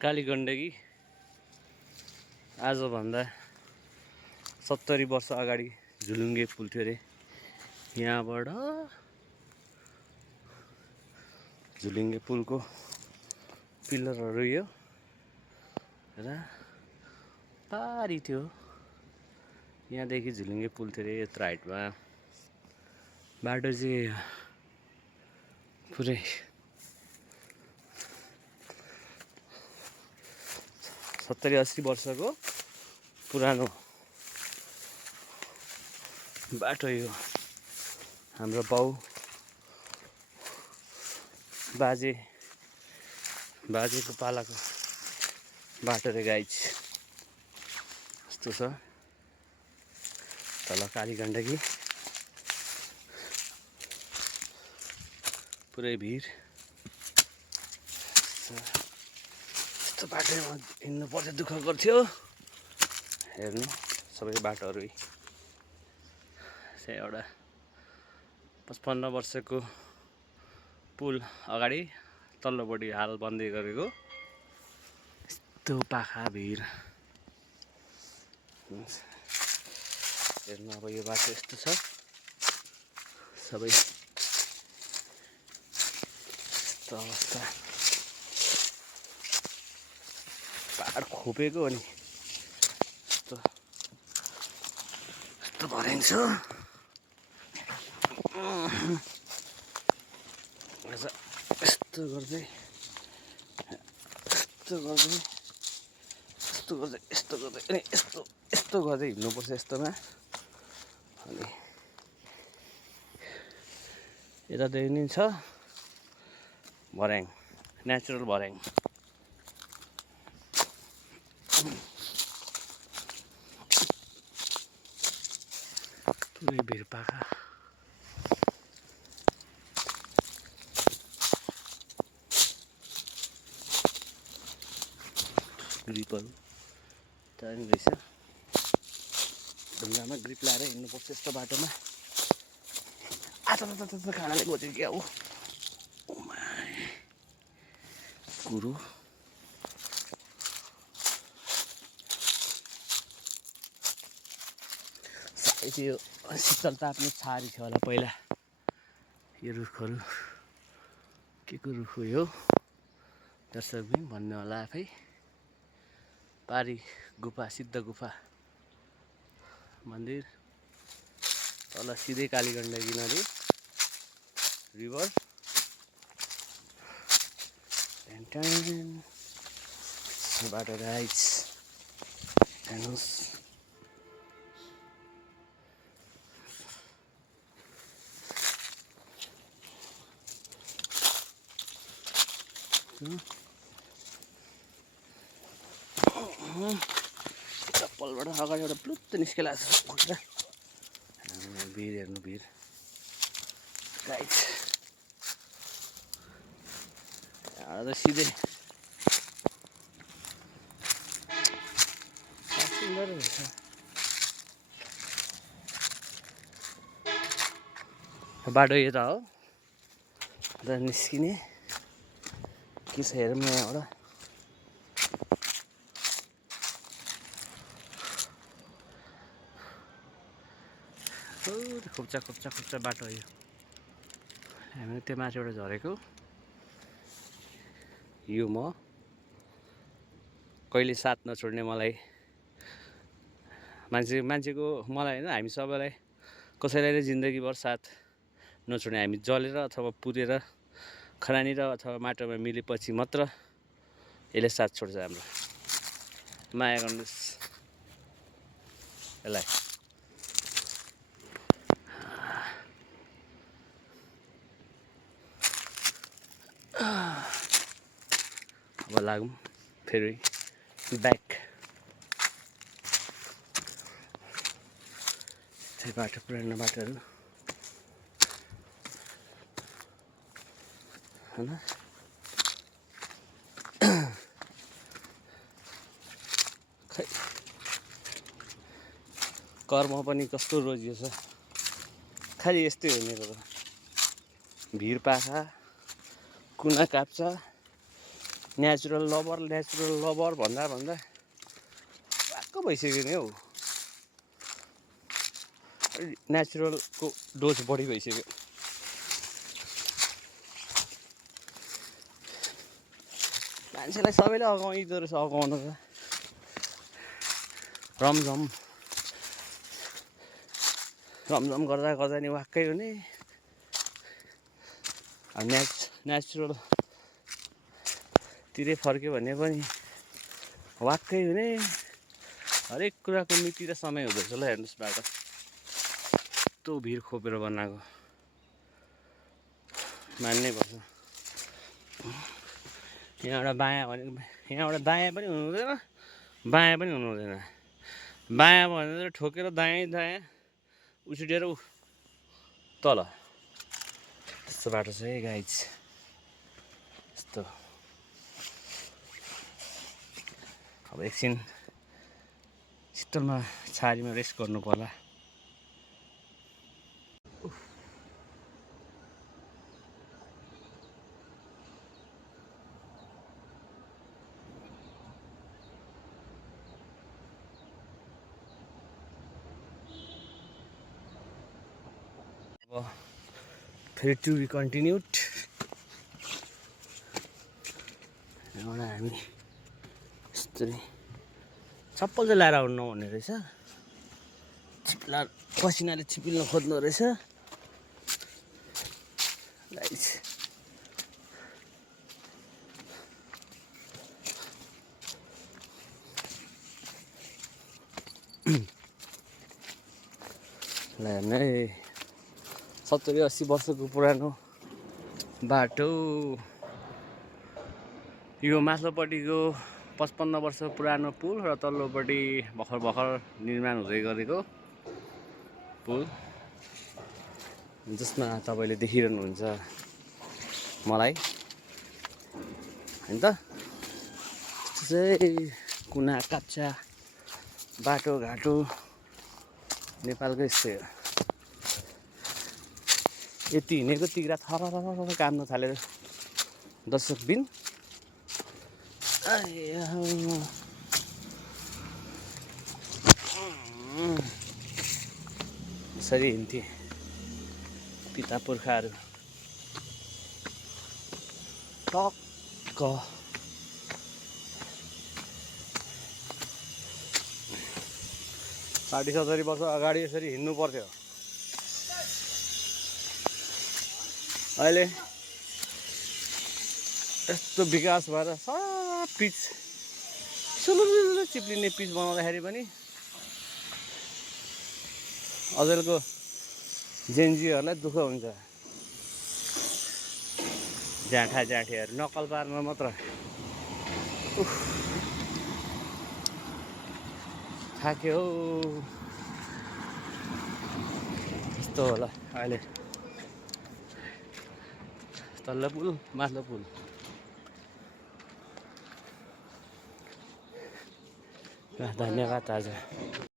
कालीगण्डकी आजभन्दा 70 वर्ष अगाडि झुलुङ्गे पुल थियो अरे। यहाँबाट झुलुङ्गे पुलको पिलरहरू यो र पारी थियो। यहाँदेखि झुलुङ्गे पुल थियो अरे यत्रो हाइटमा। बाटो चाहिँ पुरै 70-80 वर्षको पुरानो बाटो यो। हाम्रो बाजेको पालाको बाटो रे गाइज। यस्तो छ तल कालीगण्डकी पुरै भिड। यस्तो बाटोमा हिँड्नु पर्छ, दुःख गर्थ्यो। हेर्नु सबै बाटोहरू एउटा 55 वर्षको पुल अगाडि तल्लोपट्टि हाल बन्दै गरेको यस्तो पाखा भिड। हेर्नु अब यो बाटो यस्तो छ, सबै यस्तो अवस्था। पहाड खोपेको अनि यस्तो भर्याङ छ। यस्तो गर्दै अनि यस्तो गर्दै हिँड्नुपर्छ यस्तोमा। अनि यतादेखि नि छ भर्याङ, नेचुरल भर्याङ। पुरै भिड पाखा। ग्रिपहरू दामी रहेछ। ढुङ्गामा ग्रिप लाएर हिँड्नुपर्छ यस्तो बाटोमा। खानाले खोज्यो क्या हो कुरो। सायद यो शीतल ताप्ने छहारी थियो होला पहिला। यो रुखहरू के को रुख हो यो दर्शक पनि भन्नु होला आफै। पारी गुफा, सिद्ध गुफा मन्दिर, तल सिधै कालीगण्डकी नदी रिभर। बाटो राइज हेर्नुहोस्। चप्पलबाट अगाडि एउटा प्लुत्त निस्केला छ खुट्टा। भिड हेर्नु भिड राइट। यहाँबाट त सिधै सुन्दर रहेछ। बाटो यता हो र निस्किने के छ हेरौँ यहाँबाट। खोप्चा बाटो यो। हामी त्यो माथिबाट झरेको। यो म कहिले साथ नछोड्ने मलाई मान्छेको मलाई होइन, हामी सबैलाई कसैलाई नै जिन्दगीभर साथ नछोड्ने। हामी जलेर अथवा पुरेर खरानी र अथवा माटोमा मिलेपछि मात्र यसले साथ छोड्छ हाम्रो। माया गर्नुहोस् यसलाई। अब लागौँ फेरि ब्याक। त्यही बाटो पुरानो बाटोहरू होइन। खै कर्म पनि कस्तो रोजियो छ। खालि यस्तै हो मेरो त। भिड पाखा, कुना काप्चा, नेचुरल लभर भन्दा भन्दा वाक्क भइसक्यो नि हौ। नेचुरलको डोज बढी भइसक्यो। मान्छेलाई सबैले अगाउँदो रहेछ अगाउनु त रमझम गर्दा गर्दा नि वाक्कै हुने। नेचुरलतिरै फर्क्यो भने पनि वाक्कै हुने। हरेक कुराको मिति र समय हुँदोरहेछ ल। हेर्नुहोस् बाटो यस्तो भिड खोपेर बनाएको, मान्नै पर्छ। यहाँबाट बायाँ भनेको यहाँबाट दायाँ पनि हुनु हुँदैन, बायाँ पनि हुनु हुँदैन। बायाँ भनेर ठोकेर दायाँ उछिटेर तल, त्यस्तो बाटो छ है गाइज। यस्तो अब एकछिन शीतलमा छारीमा रेस्ट गर्नु पर्ला। अब फेरि टु बी कन्टिन्युड। एउटा हामी यस्तरी चप्पल चाहिँ लाएर आउनु नहुने रहेछ, पसिनाले छिपिल्न खोज्नु रहेछ गाइस। ल हेर्नु है, 70-80 वर्षको पुरानो बाटो। यो माथिल्लोपट्टिको 55 वर्ष पुरानो पुल र तल्लोपट्टि भर्खर निर्माण हुँदै गरेको पुल, जसमा तपाईँले देखिरहनुहुन्छ मलाई हैन त। त्यस्तो चाहिँ कुना काप्चा बाटोघाटो नेपालको यस्तै हो। यति हिँडेको तिग्रा थर काम्न थालेर दर्शकबिन। यसरी हिँड्थे पिता पुर्खाहरू। टक्क 60-70 वर्ष अगाडि यसरी हिँड्नु पर्थ्यो। अहिले यस्तो विकास भएर सब पिच सुलुलुलु चिप्लिने पिच बनाउँदाखेरि पनि अझैको जेन्जीहरूलाई दुःख हुन्छ। जाँठेहरू नक्कल पार्न मात्र थाक्यो हौ। यस्तो होला अहिले तल्लो पुल माथिल्लो पुल। धन्यवाद आज।